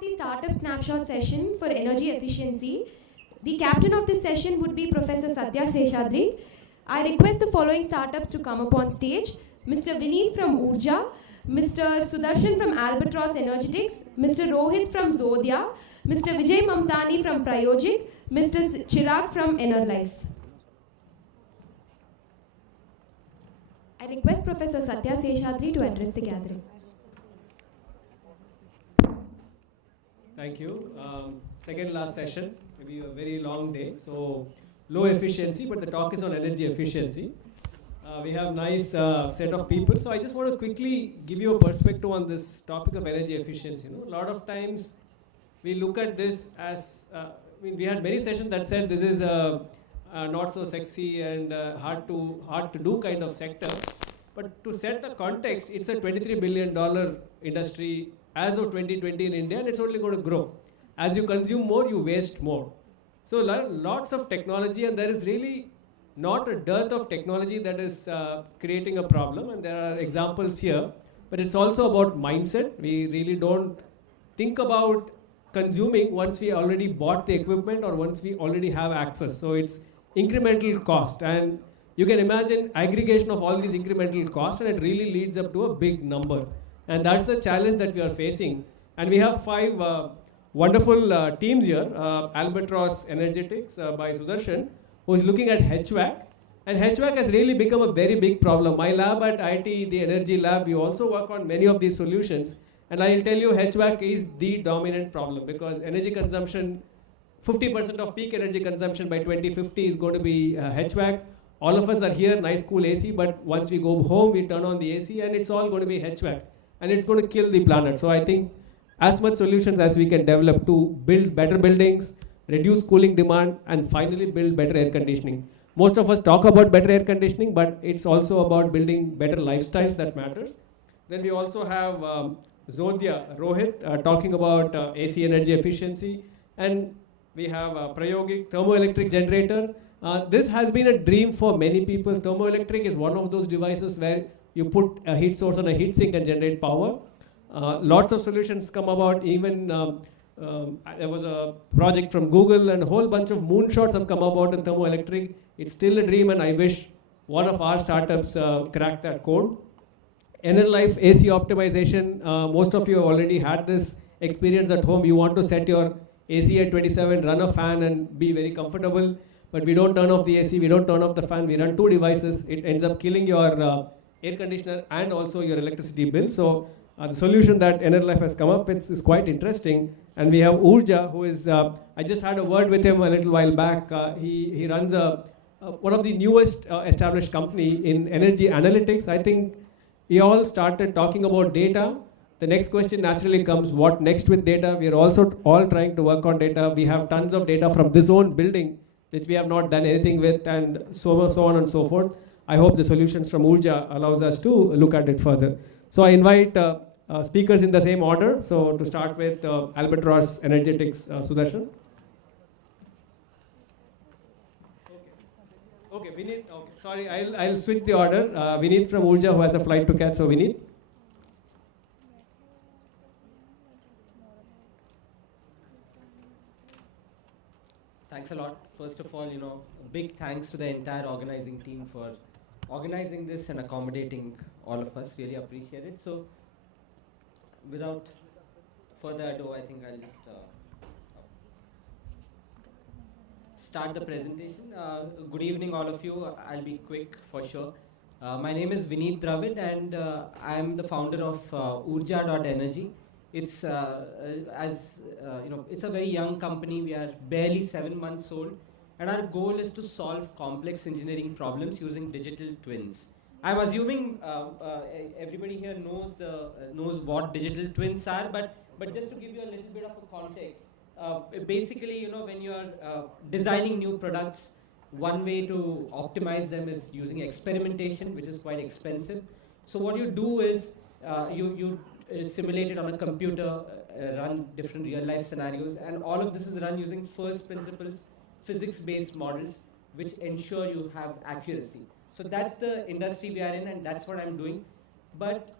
start the Startup Snapshot session for energy efficiency. The captain of this session would be Professor Satya Seshadri. I request the following startups to come up on stage. Mr. Vineet from Urja, Mr. Sudarshan from Albatross Energetics, Mr. Rohit from Zodya, Mr. Vijay Mamtani from Prayojit, Mr. Chirag from Enerlife. I request Professor Satya Seshadri to address the gathering. Thank you. Second last session, maybe a very long day. So low efficiency, but the talk is on energy efficiency. We have nice set of people. So I just want to quickly give you a perspective on this topic of energy efficiency. You know, a lot of times we look at this as, we had many sessions that said this is a not so sexy and hard to do kind of sector. But to set a context, it's a $23 billion industry as of 2020 in India, and it's only going to grow. As you consume more, you waste more. So lots of technology, and there is really not a dearth of technology that is creating a problem, and there are examples here. But it's also about mindset. We really don't think about consuming once we already bought the equipment or once we already have access. So it's incremental cost, and you can imagine aggregation of all these incremental costs, and it really leads up to a big number. And that's the challenge that we are facing. And we have 5 wonderful teams here. Albatross Energetics by Sudarshan, who is looking at HVAC. And HVAC has really become a very big problem. My lab at IIT, the energy lab, we also work on many of these solutions. And I'll tell you, HVAC is the dominant problem because energy consumption, 50% of peak energy consumption by 2050 is going to be HVAC. All of us are here, nice cool AC, but once we go home, we turn on the AC and it's all going to be HVAC. And it's going to kill the planet. So I think as much solutions as we can develop to build better buildings, reduce cooling demand, and finally build better air conditioning. Most of us talk about better air conditioning, but it's also about building better lifestyles that matters. Then we also have Zodya, Rohit, talking about AC energy efficiency. And we have Prayogik, thermoelectric generator. This has been a dream for many people. Thermoelectric is one of those devices where you put a heat source on a heat sink and generate power. Lots of solutions come about. Even there was a project from Google and a whole bunch of moonshots have come about in thermoelectric. It's still a dream, and I wish one of our startups cracked that code. Enerlife AC optimization. Most of you have already had this experience at home. You want to set your AC at 27, run a fan and be very comfortable. But we don't turn off the AC, we don't turn off the fan, we run 2 devices. It ends up killing your air conditioner and also your electricity bill. So the solution that Enerlife has come up with is quite interesting. And we have Urja, who is, I just had a word with him a little while back. He runs one of the newest established company in energy analytics. I think we all started talking about data. The next question naturally comes, what next with data? We are also all trying to work on data. We have tons of data from this own building, which we have not done anything with, and so on and so forth. I hope the solutions from Urja allows us to look at it further. So I invite speakers in the same order. So to start with Albatross Energetics, Sudarshan. Okay, Vineet, okay. Sorry, I'll switch the order. Vineet from Urja, who has a flight to catch, so Vineet. Thanks a lot. First of all, a big thanks to the entire organizing team for organizing this and accommodating all of us. Really appreciate it. So, without further ado, I think I'll just start the presentation. Good evening, all of you. I'll be quick for sure. My name is Vineet Dravid, and I'm the founder of Urja.energy. It's it's a very young company. We are barely 7 months old, and our goal is to solve complex engineering problems using digital twins. I'm assuming everybody here knows what digital twins are, but just to give you a little bit of a context, basically, when you're designing new products, one way to optimize them is using experimentation, which is quite expensive. So what you do is you simulate it on a computer, run different real-life scenarios, and all of this is run using first principles, physics-based models, which ensure you have accuracy. So that's the industry we are in, and that's what I'm doing. But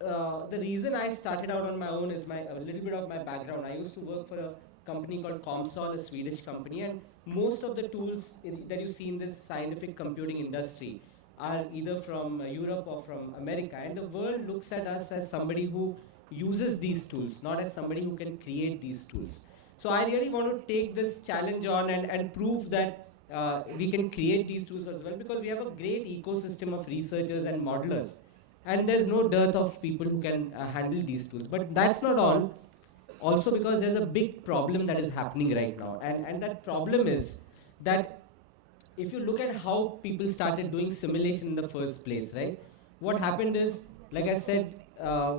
the reason I started out on my own is a little bit of my background. I used to work for a company called Comsol, a Swedish company, and most of the tools that you see in this scientific computing industry are either from Europe or from America. And the world looks at us as somebody who uses these tools, not as somebody who can create these tools. So I really want to take this challenge on and prove that we can create these tools as well, because we have a great ecosystem of researchers and modelers. And there's no dearth of people who can handle these tools. But that's not all. Also because there's a big problem that is happening right now. And that problem is that if you look at how people started doing simulation in the first place, right? What happened is, like I said,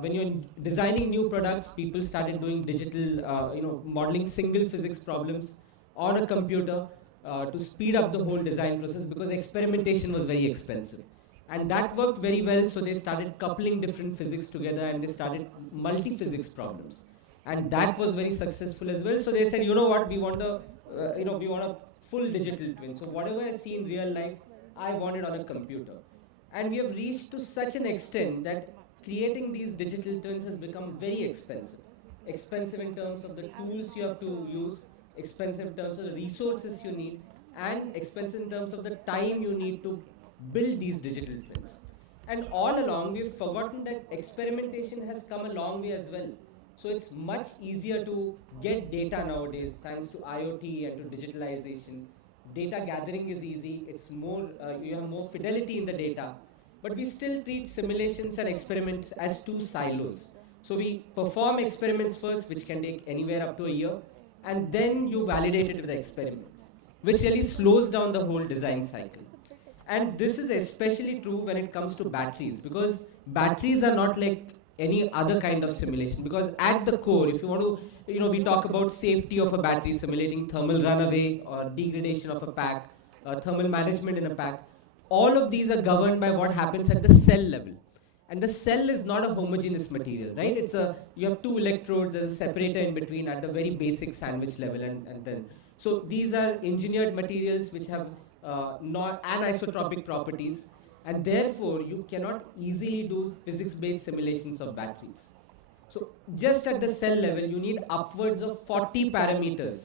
when you're designing new products, people started doing digital, modeling single physics problems on a computer to speed up the whole design process, because experimentation was very expensive. And that worked very well, so they started coupling different physics together and they started multi-physics problems. And that was very successful as well. So they said, you know what, we want a full digital twin. So whatever I see in real life, I want it on a computer. And we have reached to such an extent that creating these digital twins has become very expensive. Expensive in terms of the tools you have to use, expensive in terms of the resources you need, and expensive in terms of the time you need to build these digital twins. And all along, we've forgotten that experimentation has come a long way as well. So it's much easier to get data nowadays, thanks to IoT and to digitalization. Data gathering is easy, it's more, you have more fidelity in the data. But we still treat simulations and experiments as two silos. So we perform experiments first, which can take anywhere up to a year, and then you validate it with the experiments, which really slows down the whole design cycle. And this is especially true when it comes to batteries, because batteries are not like any other kind of simulation. Because at the core, if you want to, we talk about safety of a battery, simulating thermal runaway or degradation of a pack, thermal management in a pack. All of these are governed by what happens at the cell level. And the cell is not a homogeneous material, right? You have two electrodes, there's a separator in between at the very basic sandwich level, and then. So these are engineered materials which have not anisotropic properties, and therefore you cannot easily do physics-based simulations of batteries. So just at the cell level, you need upwards of 40 parameters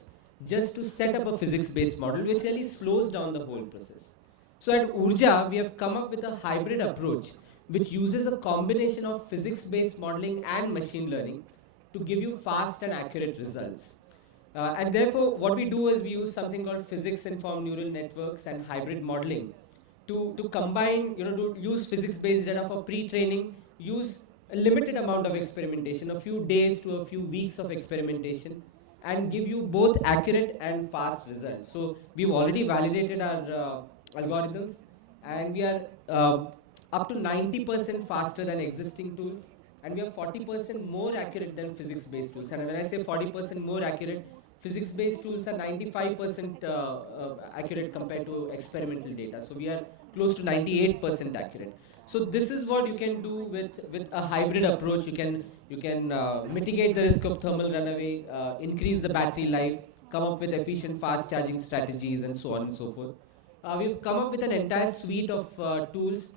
just to set up a physics-based model, which really slows down the whole process. So at Urja, we have come up with a hybrid approach which uses a combination of physics-based modeling and machine learning to give you fast and accurate results. And therefore, what we do is we use something called physics-informed neural networks and hybrid modeling to combine, to use physics-based data for pre-training, use a limited amount of experimentation, a few days to a few weeks of experimentation, and give you both accurate and fast results. So we've already validated our algorithms, and we are up to 90% faster than existing tools, and we are 40% more accurate than physics-based tools. And when I say 40% more accurate, physics-based tools are 95% accurate compared to experimental data. So we are close to 98% accurate. So this is what you can do with a hybrid approach. You can mitigate the risk of thermal runaway, increase the battery life, come up with efficient fast charging strategies, and so on and so forth. We've come up with an entire suite of tools.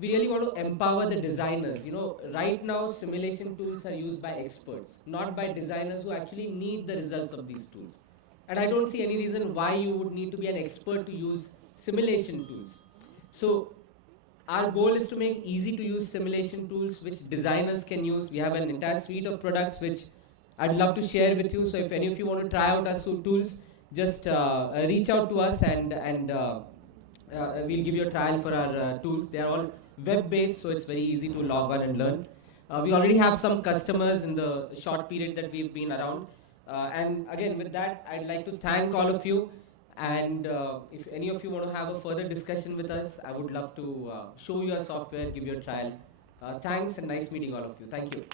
We really want to empower the designers. Right now simulation tools are used by experts, not by designers who actually need the results of these tools. And I don't see any reason why you would need to be an expert to use simulation tools. So our goal is to make easy to use simulation tools which designers can use. We have an entire suite of products which I'd love to share with you. So if any of you want to try out our tools, just reach out to us and we'll give you a trial for our tools. They are all web-based, so it's very easy to log on and learn. We already have some customers in the short period that we've been around. And again, with that, I'd like to thank all of you. And if any of you want to have a further discussion with us, I would love to show you our software, give you a trial. Thanks, and nice meeting all of you. Thank you.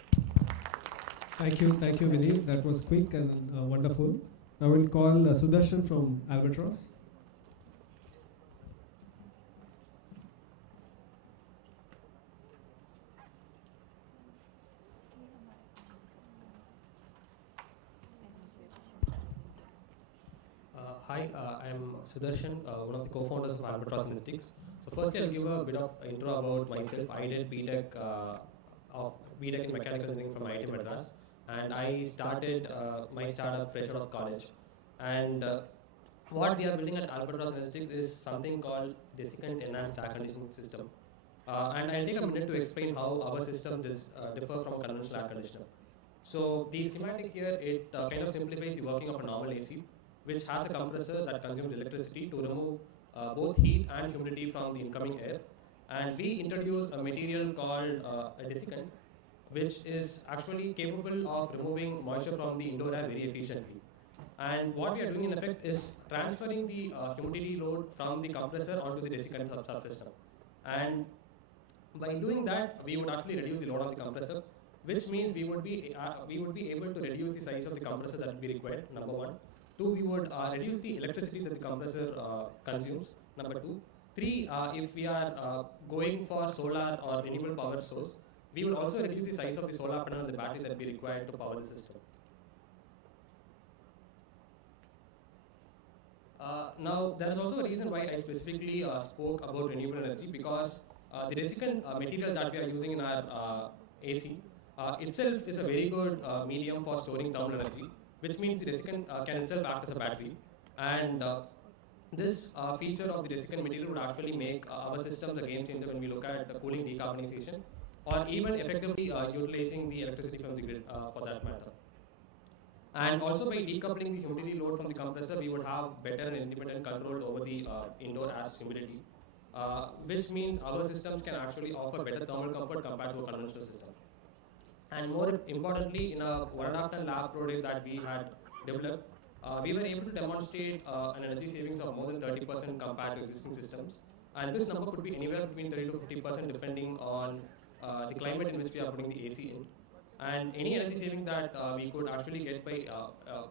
Thank you, Vineet. That was quick and wonderful. I will call Sudarshan from Albatross. Hi, I'm Sudarshan, one of the co-founders of Albatross Instincts. So firstly, I'll give a bit of intro about myself. I did BTech of BTech in Mechanical Engineering from IIT Madras, and I started my startup fresh out of college. And what we are building at Albatross Energetics is something called desiccant enhanced air conditioning system. And I'll take a minute to explain how our system differ from a conventional air conditioner. So the schematic here, it kind of simplifies the working of a normal AC, which has a compressor that consumes electricity to remove both heat and humidity from the incoming air. And we introduce a material called a desiccant, which is actually capable of removing moisture from the indoor air very efficiently. And what we are doing in effect is transferring the humidity load from the compressor onto the desiccant subsystem. And by doing that, we would actually reduce the load on the compressor, which means we would be able to reduce the size of the compressor that would be required, number one. Two, we would reduce the electricity that the compressor consumes, number two. Three, if we are going for solar or renewable power source, we would also reduce the size of the solar panel and the battery that would be required to power the system. Now, there is also a reason why I specifically spoke about renewable energy, because the desiccant material that we are using in our AC itself is a very good medium for storing thermal energy, which means the desiccant can itself act as a battery. And this feature of the desiccant material would actually make our systems a game changer when we look at cooling decarbonization, or even effectively utilizing the electricity from the grid for that matter. And also by decoupling the humidity load from the compressor, we would have better and independent control over the indoor air's humidity, which means our systems can actually offer better thermal comfort compared to a conventional system. And more importantly, in a 1.5 ton lab project that we had developed, we were able to demonstrate an energy savings of more than 30% compared to existing systems. And this number could be anywhere between 30 to 50% depending on the climate in which we are putting the AC in. And any energy saving that we could actually get by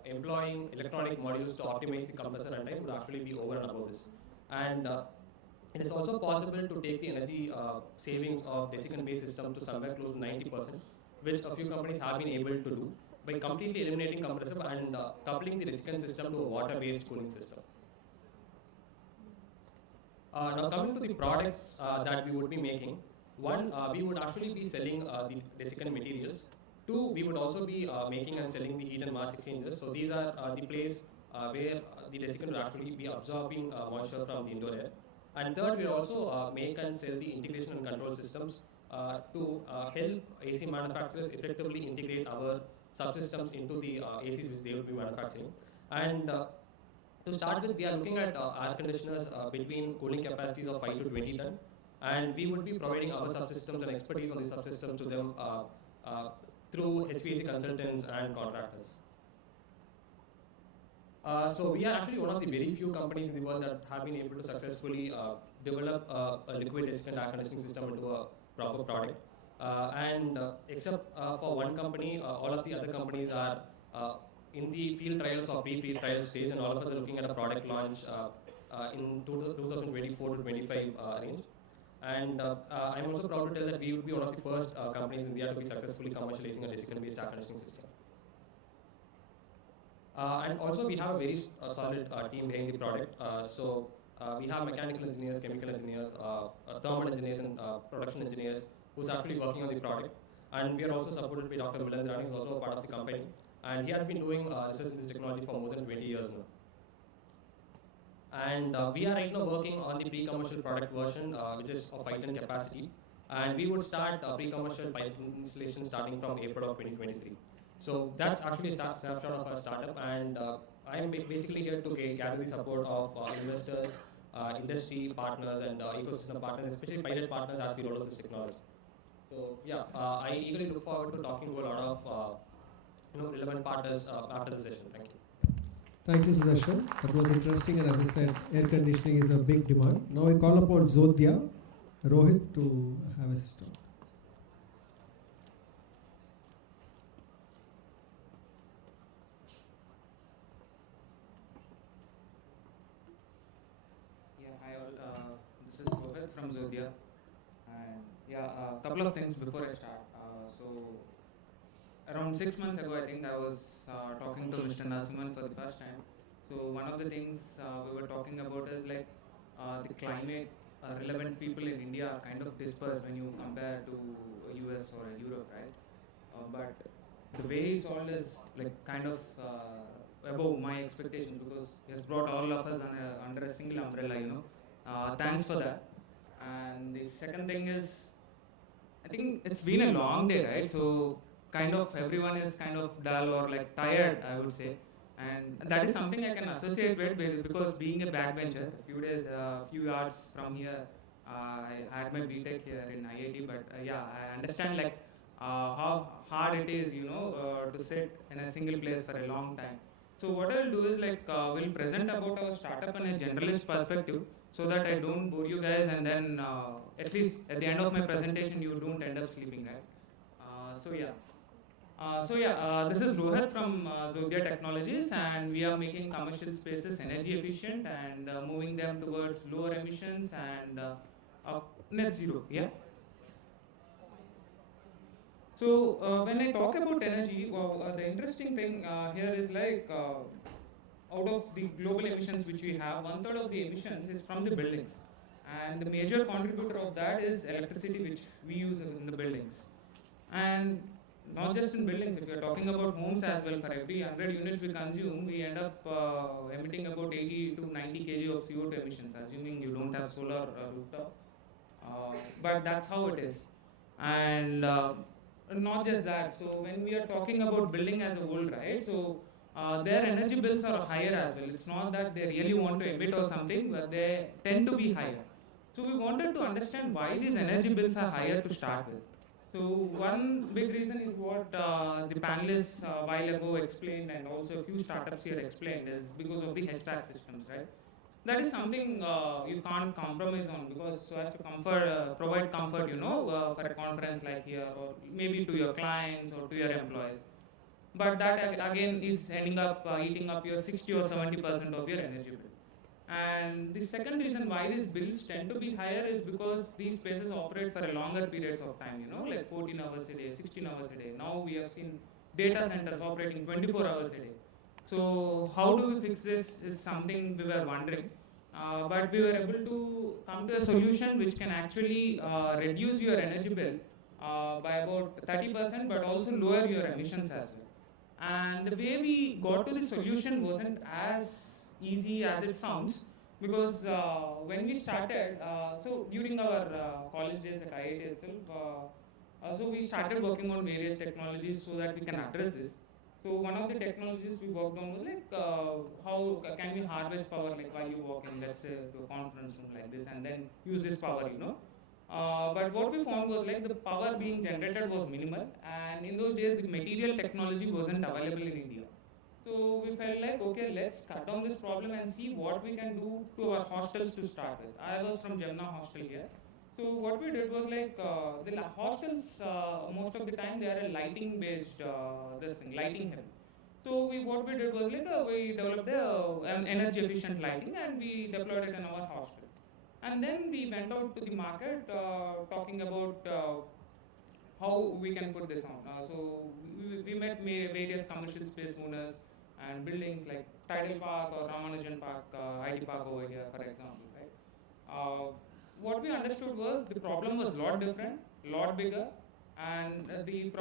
employing electronic modules to optimize the compressor runtime would actually be over and above this. And it is also possible to take the energy savings of desiccant-based system to somewhere close to 90%, which a few companies have been able to do by completely eliminating compressor and coupling the desiccant system to a water-based cooling system. Now coming to the products that we would be making, one, we would actually be selling the desiccant materials. Two, we would also be making and selling the heat and mass exchangers. So these are the place where the desiccant will actually be absorbing moisture from the indoor air. And third, we also make and sell the integration and control systems to help AC manufacturers effectively integrate our subsystems into the ACs which they will be manufacturing. And to start with, we are looking at air conditioners between cooling capacities of 5 to 20 ton. And we would be providing our subsystems and expertise on the subsystems to them through HVAC consultants and contractors. So we are actually one of the very few companies in the world that have been able to successfully develop a liquid desiccant air conditioning system into a proper product. Except for one company, all of the other companies are in the field trials or pre-field trial stage, and all of us are looking at a product launch in 2024 to 25 range. And I'm also proud to tell that we would be one of the first companies in India to be successfully commercializing a desiccant-based air conditioning system. And also we have a very solid team behind the product. We have mechanical engineers, chemical engineers, thermal engineers, and production engineers who's actually working on the product. And we are also supported by Dr. Milan Rani, who's also a part of the company. And he has been doing research in this technology for more than 20 years now. And we are right now working on the pre-commercial product version, which is of 5 ton capacity. And we would start pre-commercial pilot installation starting from April of 2023. So that's actually a snapshot of our startup. And I am basically here to gather the support of investors, industry partners, and ecosystem partners, especially pilot partners as we roll out this technology. So yeah, I eagerly look forward to talking to a lot of relevant partners after the session. Thank you. Thank you, Sudarshan. That was interesting, and as I said, air conditioning is a big demand. Now I call upon Zodhya Rohit to have his talk. Yeah, hi all. This is Rohit from Zodhya. And yeah, a couple of things before I start. Around 6 months ago, I think I was talking to Mr. Narasimhan for the first time. So one of the things we were talking about is like the climate relevant people in India are kind of dispersed when you compare to US or Europe, right? But the way he solved is like kind of above my expectations because he has brought all of us under a single umbrella. Thanks for that. And the second thing is, I think it's been a long day, right? So kind of everyone is kind of dull or like tired, I would say. And that is something I can associate with because being a backbencher, few yards from here, I had my BTech here in IIT, but yeah, I understand like how hard it is, to sit in a single place for a long time. So what I'll do is like we'll present about our startup in a generalist perspective so that I don't bore you guys and then at least at the end of my presentation you don't end up sleeping, right? This is Rohit from Zodia Technologies, and we are making commercial spaces energy efficient and moving them towards lower emissions and net zero. Yeah. So when I talk about energy, the interesting thing here is like out of the global emissions which we have, 1/3 of the emissions is from the buildings, and the major contributor of that is electricity which we use in the buildings. And not just in buildings, if you're talking about homes as well, for every 100 units we consume, we end up emitting about 80 to 90 kg of CO2 emissions, assuming you don't have solar rooftop. But that's how it is. And not just that, so when we are talking about building as a whole, right, so their energy bills are higher as well. It's not that they really want to emit or something, but they tend to be higher. So we wanted to understand why these energy bills are higher to start with. So one big reason is what the panelists a while ago explained, and also a few startups here explained, is because of the HVAC systems, right? That is something you can't compromise on because so as to provide comfort, for a conference like here, or maybe to your clients or to your employees. But that again is ending up eating up your 60 or 70% of your energy bill. And the second reason why these bills tend to be higher is because these spaces operate for a longer periods of time, like 14 hours a day, 16 hours a day. Now we have seen data centers operating 24 hours a day. So how do we fix this is something we were wondering. But we were able to come to a solution which can actually reduce your energy bill by about 30%, but also lower your emissions as well. And the way we got to the solution wasn't as easy as it sounds, because when we started, so during our college days at IIT itself, so we started working on various technologies so that we can address this. So one of the technologies we worked on was like how can we harvest power like while you walk in, let's say, to a conference room like this, and then use this power, But what we found was like the power being generated was minimal, and in those days the material technology wasn't available in India. So we felt like, okay, let's cut down this problem and see what we can do to our hostels to start with. I was from Jamna hostel here. So what we did was like the hostels most of the time they are a lighting based lighting heavy. So what we did was like we developed an energy efficient lighting and we deployed it in our hostel. And then we went out to the market talking about how we can put this on. So we met various commercial space owners and buildings like Tidal Park or Ramanujan Park, IT Park over here, for example, right? What we understood was the problem was a lot different, lot bigger, and the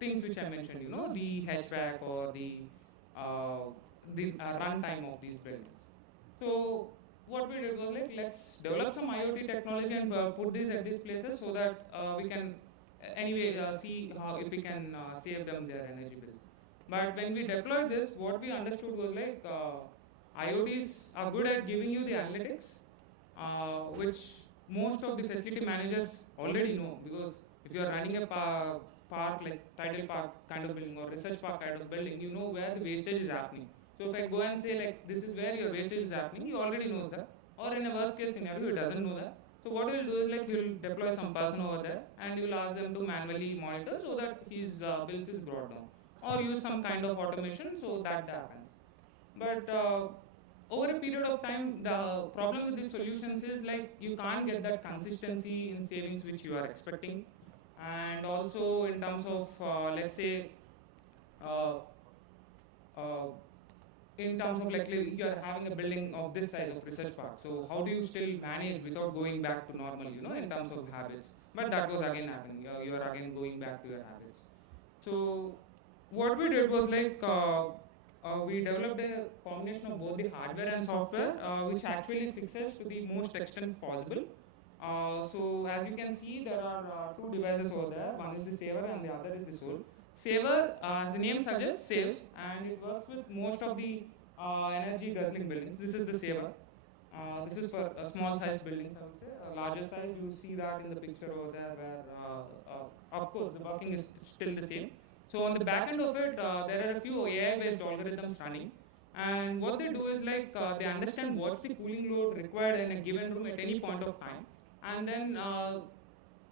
things which I mentioned, the HVAC or the runtime of these buildings. So what we did was like, let's develop some IoT technology and put this at these places so that we can anyway see how if we can save them their energy bills. But when we deployed this, what we understood was like IoTs are good at giving you the analytics, which most of the facility managers already know, because if you are running a park like Tidal Park kind of building or Research Park kind of building, you know where the wastage is happening. So if I go and say like this is where your wastage is happening, he already knows that. Or in a worst case scenario, he doesn't know that. So what he will do is like he will deploy some person over there and he will ask them to manually monitor so that his bills is brought down. Or use some kind of automation so that happens. But over a period of time, the problem with these solutions is like you can't get that consistency in savings which you are expecting. And also in terms of, let's say, in terms of like you are having a building of this size of research park. So how do you still manage without going back to normal, in terms of habits? But that was again happening. You are again going back to your habits. So what we did was like we developed a combination of both the hardware and software, which actually fixes to the most extent possible. So as you can see, there are two devices over there. One is the saver and the other is the soul. Saver, as the name suggests, saves, and it works with most of the energy guzzling buildings. This is the saver. This is for small sized buildings, I would say. A larger size, you see that in the picture over there where, of course, the working is still the same. So on the back end of it, there are a few AI based algorithms running. And what they do is like they understand what's the cooling load required in a given room at any point of time, and then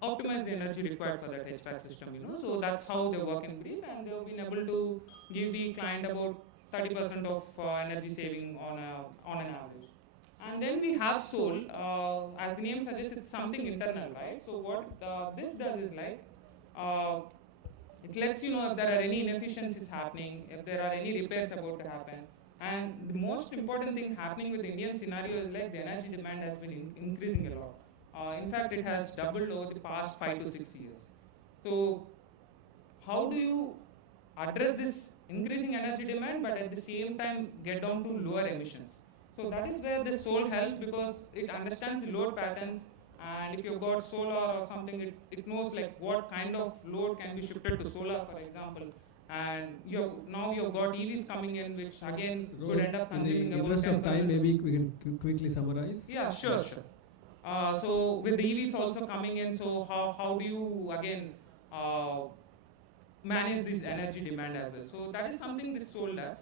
optimize the energy required for that HVAC system. So that's how they work in brief, and they've been able to give the client about 30% of energy saving on an average. And then we have Soul. As the name suggests, it's something internal, right? So what this does is like it lets you know if there are any inefficiencies happening, if there are any repairs about to happen. And the most important thing happening with the Indian scenario is like the energy demand has been increasing a lot. In fact, it has doubled over the past 5 to 6 years. So how do you address this increasing energy demand but at the same time get down to lower emissions? So that is where the Soul helps, because it understands the load patterns, and if you've got solar or something, it knows like what kind of load can be shifted to solar, for example. And now you've got EVs coming in, which again could end up consuming about 10%. In the interest of time, maybe we can quickly summarize. Yeah, sure. So with the EVs also coming in, so how do you again manage this energy demand as well? So that is something this Soul does.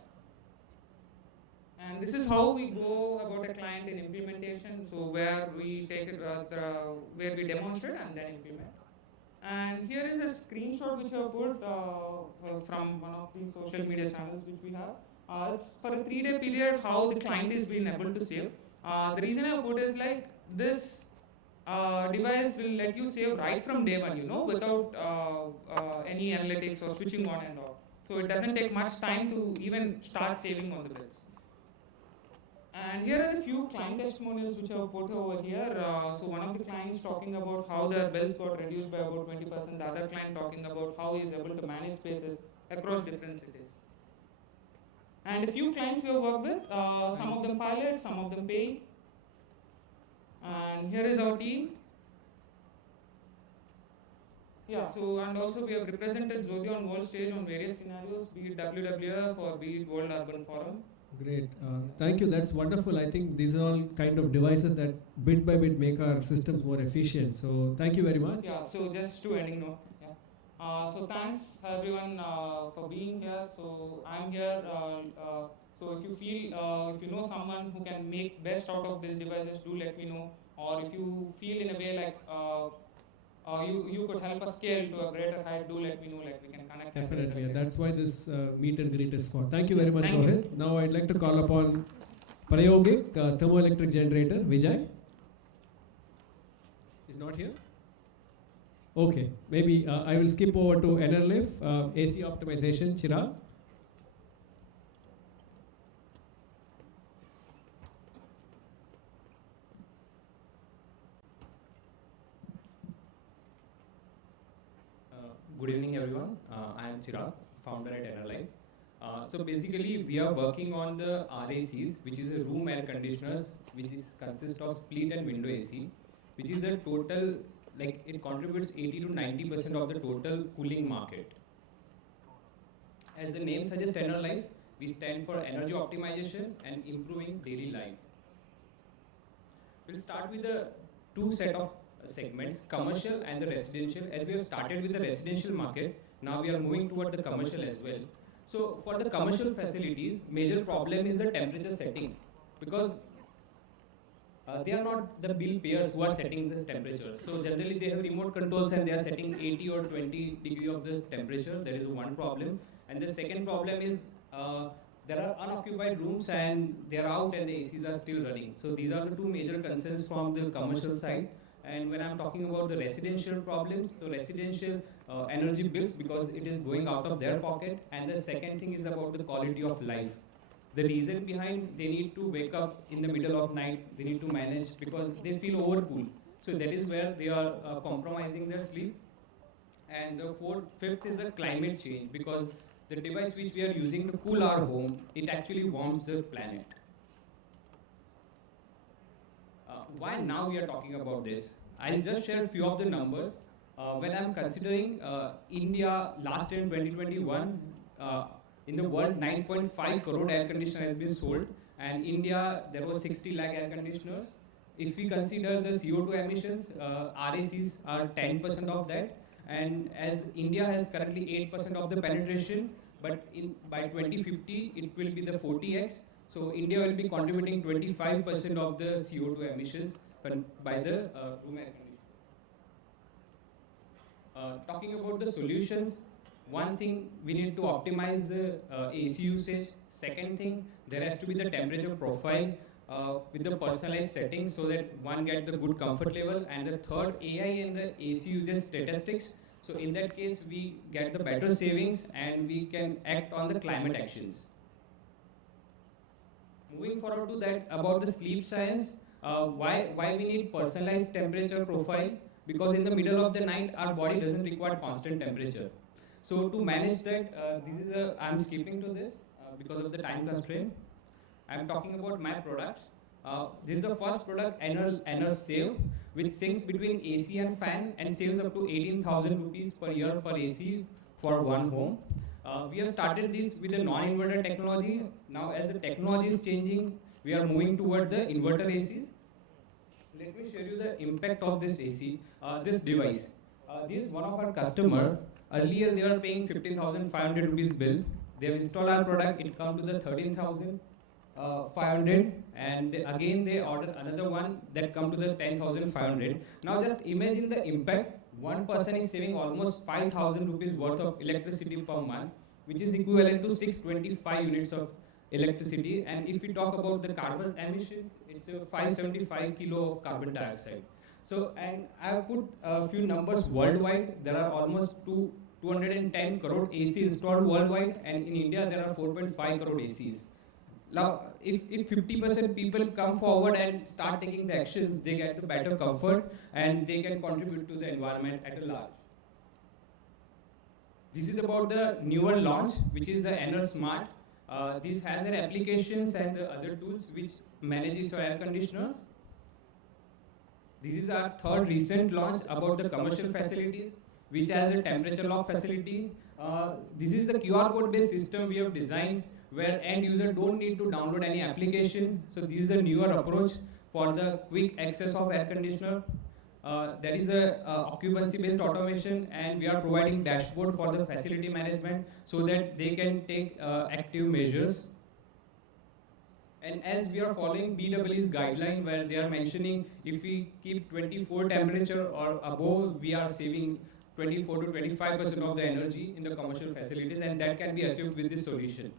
And this is how we go about a client in implementation. So where we take it, where we demonstrate and then implement. And here is a screenshot which I put from one of the social media channels which we have. It's for a 3-day period how the client is being able to save. The reason I put is like this device will let you save right from day one, without any analytics or switching on and off. So it doesn't take much time to even start saving on the bills. And here are a few client testimonials which I have put over here. So one of the clients talking about how their bills got reduced by about 20%. The other client talking about how he is able to manage spaces across different cities. And a few clients we have worked with, some of them pilot, some of them pay. And here is our team. Yeah, so and also we have represented Zodi on world stage on various scenarios, be it WWF or be it World Urban Forum. Great. Thank you. That's wonderful. I think these are all kind of devices that bit by bit make our systems more efficient. So thank you very much. Yeah, so just to ending note. Yeah. So thanks everyone for being here. So I'm here. So if you feel, if you know someone who can make best out of these devices, do let me know. Or if you feel in a way like you could help us scale to a greater height, do let me know, like we can connect. Definitely, and that's why this meet and greet is for. Thank you very much, Rohit. Now I'd like to call upon Prayogic thermoelectric generator, Vijay. Is not here? Okay, maybe I will skip over to Enerlif, AC optimization, Chirag. Good evening, everyone. I am Chirag, founder at Enerlife. So basically, we are working on the RACs, which is a room air conditioners, which consists of split and window AC, which is a total, like it contributes 80 to 90% of the total cooling market. As the name suggests, Enerlife, we stand for energy optimization and improving daily life. We'll start with the two set of segments, commercial and the residential. As we have started with the residential market, now we are moving toward the commercial as well. So for the commercial facilities, major problem is the temperature setting, because they are not the bill payers who are setting the temperature. So generally they have remote controls and they are setting 80 or 20 degree of the temperature. There is one problem. And the second problem is there are unoccupied rooms and they are out and the ACs are still running. So these are the two major concerns from the commercial side. And when I'm talking about the residential problems, so residential energy bills, because it is going out of their pocket. And the second thing is about the quality of life. The reason behind they need to wake up in the middle of night, they need to manage because they feel overcool. So that is where they are compromising their sleep. And the fifth is the climate change, because the device which we are using to cool our home, it actually warms the planet. Why now we are talking about this? I'll just share a few of the numbers. When I'm considering India last year in 2021, in the world 9.5 crore air conditioners has been sold, and India there was 60 lakh air conditioners. If we consider the CO2 emissions, RACs are 10% of that, and as India has currently 8% of the penetration, but by 2050 it will be the 40x. So India will be contributing 25% of the CO2 emissions by the room air conditioning. Talking about the solutions, one thing, we need to optimize the AC usage. Second thing, there has to be the temperature profile with the personalized settings so that one gets the good comfort level. And the third, AI and the AC usage statistics. So in that case, we get the better savings and we can act on the climate actions. Moving forward to that, about the sleep science, why we need personalized temperature profile? Because in the middle of the night, our body doesn't require constant temperature. So to manage that, I'm skipping to this because of the time constraint. I'm talking about my products. This is the first product, Ener Save, which syncs between AC and fan and saves up to 18,000 rupees per year per AC for one home. We have started this with a non-inverter technology. Now as the technology is changing, we are moving toward the inverter AC. Let me show you the impact of this AC, this device. This is one of our customer. Earlier they were paying 15,500 rupees bill. They have installed our product, it comes to the 13,500, and again they order another one that come to the 10,500. Now just imagine the impact. One person is saving almost 5,000 rupees worth of electricity per month, which is equivalent to 625 units of electricity. And if we talk about the carbon emissions, it's 575 kilo of carbon dioxide. So, and I have put a few numbers worldwide. There are almost 210 crore AC installed worldwide, and in India there are 4.5 crore ACs. Now, if 50% people come forward and start taking the actions, they get the better comfort and they can contribute to the environment at a large. This is about the newer launch, which is the Ener Smart. This has an applications and the other tools which manages your air conditioner. This is our third recent launch about the commercial facilities, which has a temperature lock facility. This is the QR code based system we have designed, where end user don't need to download any application. So this is a newer approach for the quick access of air conditioner. There is a occupancy based automation, and we are providing dashboard for the facility management so that they can take active measures. And as we are following BEE's guideline, where they are mentioning if we keep 24 temperature or above, we are saving 24 to 25% of the energy in the commercial facilities, and that can be achieved with this solution.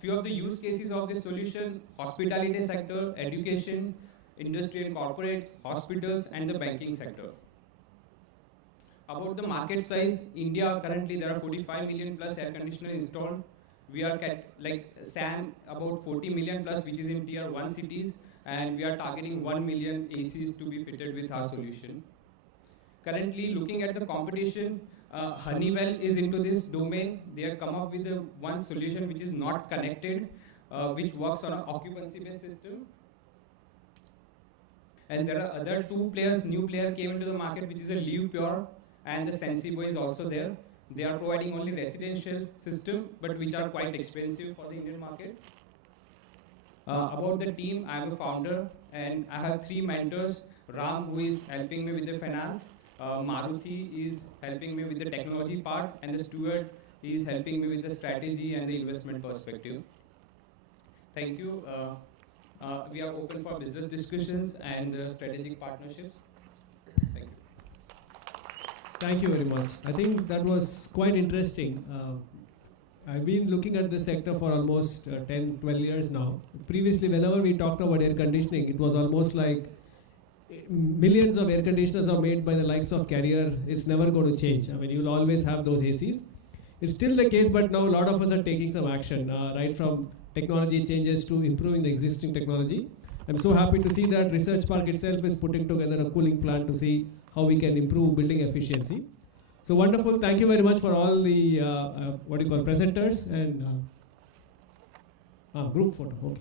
Few of the use cases of this solution: hospitality sector, education, industry and corporates, hospitals, and the banking sector. About the market size, India currently there are 45 million plus air conditioners installed. We are like SAM about 40 million plus, which is in tier 1 cities, and we are targeting 1 million ACs to be fitted with our solution. Currently, looking at the competition, Honeywell is into this domain. They have come up with one solution which is not connected, which works on an occupancy-based system. And there are other two players, new player came into the market, which is a Live Pure, and the Sensibo is also there. They are providing only residential system, but which are quite expensive for the Indian market. About the team, I am a founder, and I have 3 mentors. Ram, who is helping me with the finance. Maruti is helping me with the technology part, and the Stuart is helping me with the strategy and the investment perspective. Thank you. We are open for business discussions and strategic partnerships. Thank you. Thank you very much. I think that was quite interesting. I've been looking at this sector for almost 10, 12 years now. Previously, whenever we talked about air conditioning, it was almost like millions of air conditioners are made by the likes of Carrier. It's never going to change. I mean, you'll always have those ACs. It's still the case, but now a lot of us are taking some action, right from technology changes to improving the existing technology. I'm so happy to see that Research Park itself is putting together a cooling plan to see how we can improve building efficiency. So wonderful. Thank you very much for all the presenters and group photo. Okay.